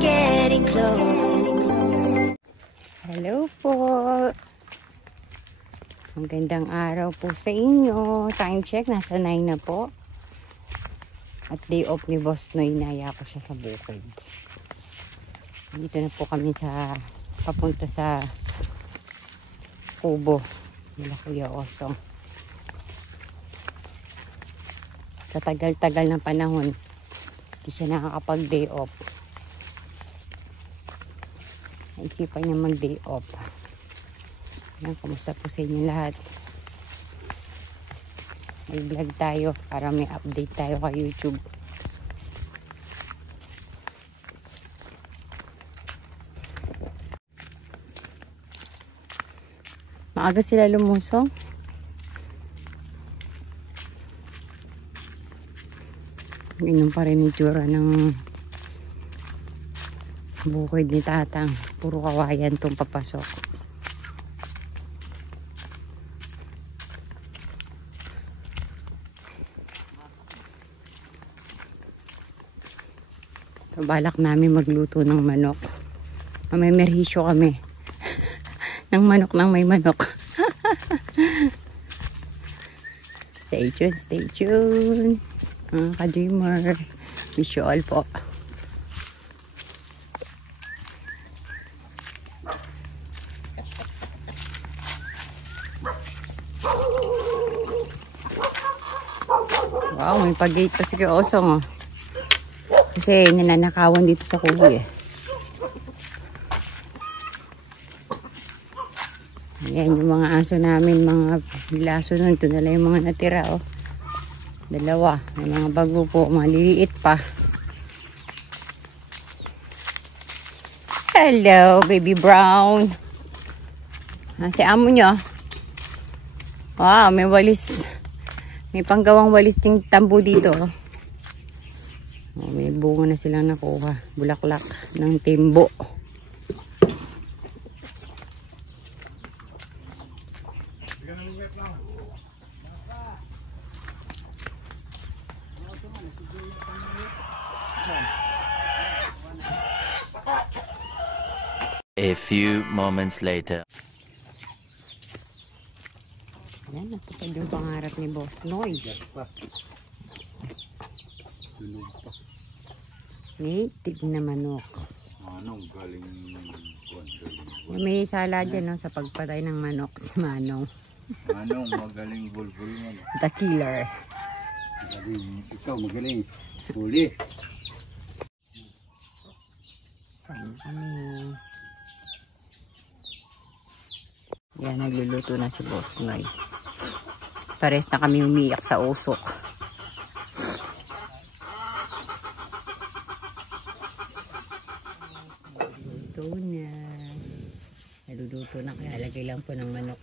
getting close. Hello po. Magandang araw po sa inyo. Time check, nasa 9 na po. At day off ni Boss Noy, naya ko siya sa bukid. Dito na po kami sa papunta sa kubo nila Kuya Osong. Sa tagal-tagal ng panahon, hindi siya nakakapag day off. Naisipan niya mag day off. Yan, kumusta po sa inyo lahat? May vlog tayo para may update tayo kay YouTube. Maaga sila lumusong. Ganun pa rin itsura ng bukid ni Tatang. Puro kawayan itong papasok. Balak namin magluto ng manok. May merhisyo kami. Ng manok ng may manok. Stay tuned, stay tuned. Mga ka-dreamer. Wish you all po. Wow, may pag-gate pa si Kuya Osong, oh. Kasi ninanakawan dito sa kubo, eh. Ayan yung mga aso namin, mga bilaso nun. Ito na lang yung mga natira, oh. Dalawa. May mga bago po, maliliit pa. Hello, baby brown. Si amo nyo. Wow, may walis. May panggawang walis ting tambo dito, oh. May bunga na silang nakuha. Bulaklak ng timbo. A few moments later. Ayan, natupad yung pangarap ni Boss Noy. Native na manok. Manong galing. May sala dyan, no, sa pagpatay ng manok si Manong. Manong magaling bulbul man. The killer. Magaling, ikaw magaling. Huli. Saan kami? Yan, nagluluto na si Boss Noy. Pares na kami umiyak sa usok. Luto na. Naluluto na, kaya lagay lang po ng manok.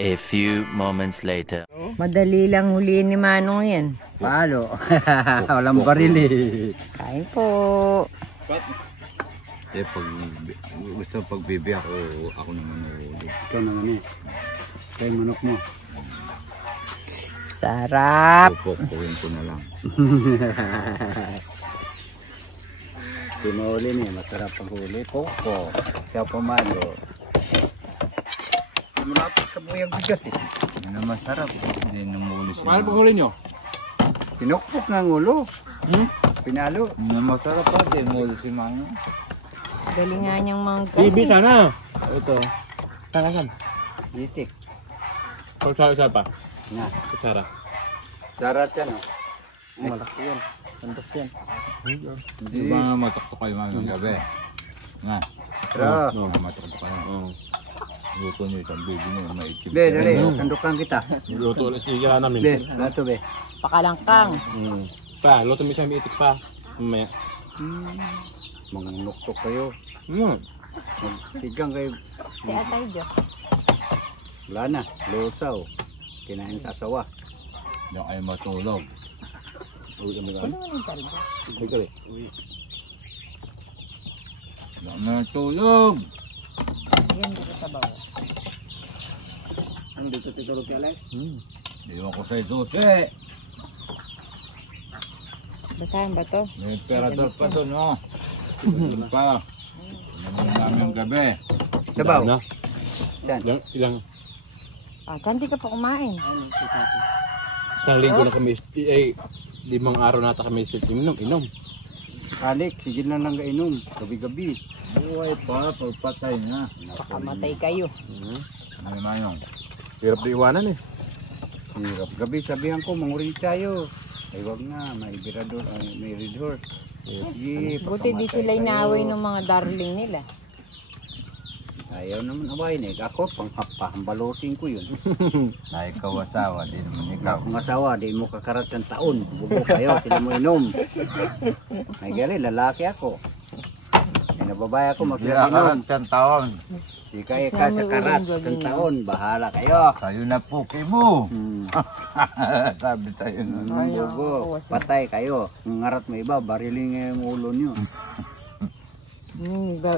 A few moments later. Madali lang huliin ni Manong yan. Palo. Walang baril eh. Kain po. Eh, pag gusto pagbibi ako naman ulit. Ikaw naman eh. Kaya manok mo. Sarap. Pupukuin ko na lang. Pinuli niya, masarap ang huli. Poko. Kaya pamalo. Malapit sa buyang bigas eh. Yan ang masarap. Hindi namuli siya. Paano panghuli nyo? Pinukpok ng ulo. Pinalo. Masarap pa din. Ulo si Mano. Galingan niyang mga Bibi sana. Ito. Saan? Gitik. Kutsara pa. Nga. Kutsara. Sarat yan oh. Malaki yan. Sandok yan. Hindi ba matakto kayo ngayong gabi? Nga. Sarap. Matakto kayo. Luto nyo itong baby nyo. Maikip. Be, dali. Sandokan kita. Luto ulit siya namin. Be, lato be. pakalangkang. Pa, luto mo siya miitik pa. Mamaya. Mga nuktok kayo. Magsigang kayo. Si Atay Jo. Wala na. Lusaw. Kinain sa asawa. Diyan kayo matulog. Uy, kami Ano yung talbo? Uy, kami. Diyan na matulog. Yan dito sa bawah. Ang dito titulog kaya lang? Iwan ko sa susi. Basahan ba to? May emperador pa doon, oh. Pa. Naman namin gabi. Sabaw. Na. Saan? Ilang Ah, hindi ka pa kumain. isang linggo na kami, 5 araw nata kami inom. Alex, sige na lang kainom. Gabi-gabi. Buhay pa, pagpatay na. Pakamatay kayo. Ano manong? Hirap di iwanan eh. Hirap. Gabi sabihan ko, mangurin tayo. Ay wag na, may birador, may ridor. Sige, Buti di sila inaaway ng mga darling nila. Ayaw naman awayin eh. Ako, panghambalutin ko yun. Na ikaw asawa, di naman ikaw. Kung asawa, di mo kakarat ng taon. Bubo kayo, sila mo inom. May gali, lalaki ako. May nababae ako, magsiinom. 10 taon. Di kayo ka sa karat ng taon. Bahala kayo. Kayo na puki mo. Hmm. Sabi tayo na. Bugo, patay kayo. Kung ngarat mo iba, bariling yung ulo nyo.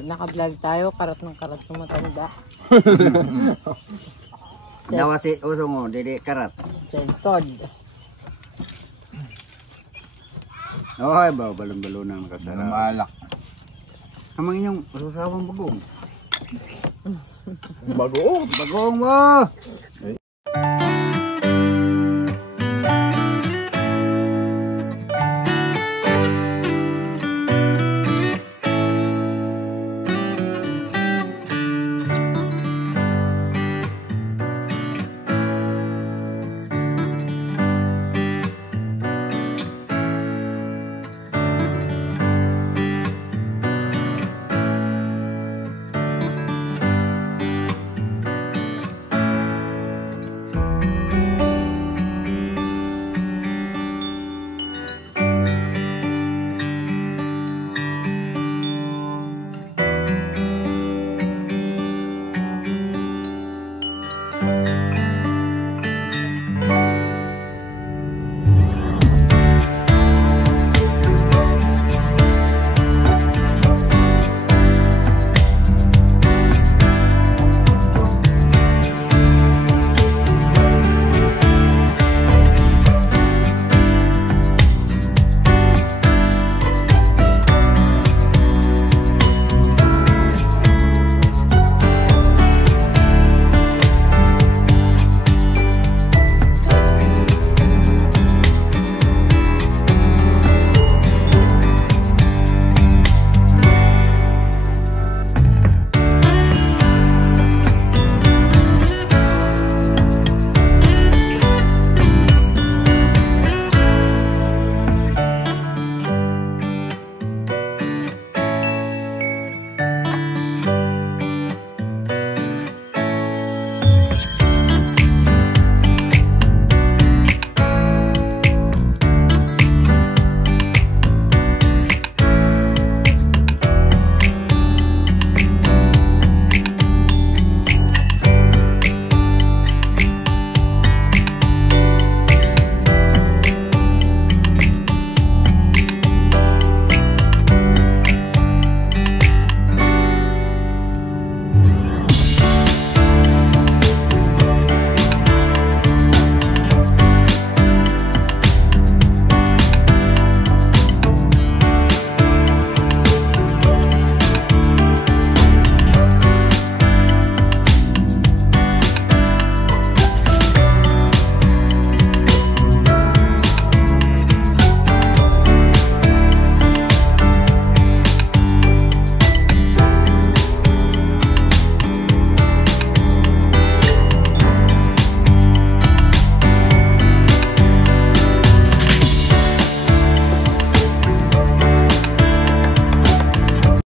Naka-vlog tayo, karat ng matanda. Dawa si uso mo, dili karat. Sentod. Ay, balon-balon ang nakasarap. Malak. Kamang inyong susawang bagong. Bago. Bagong mo!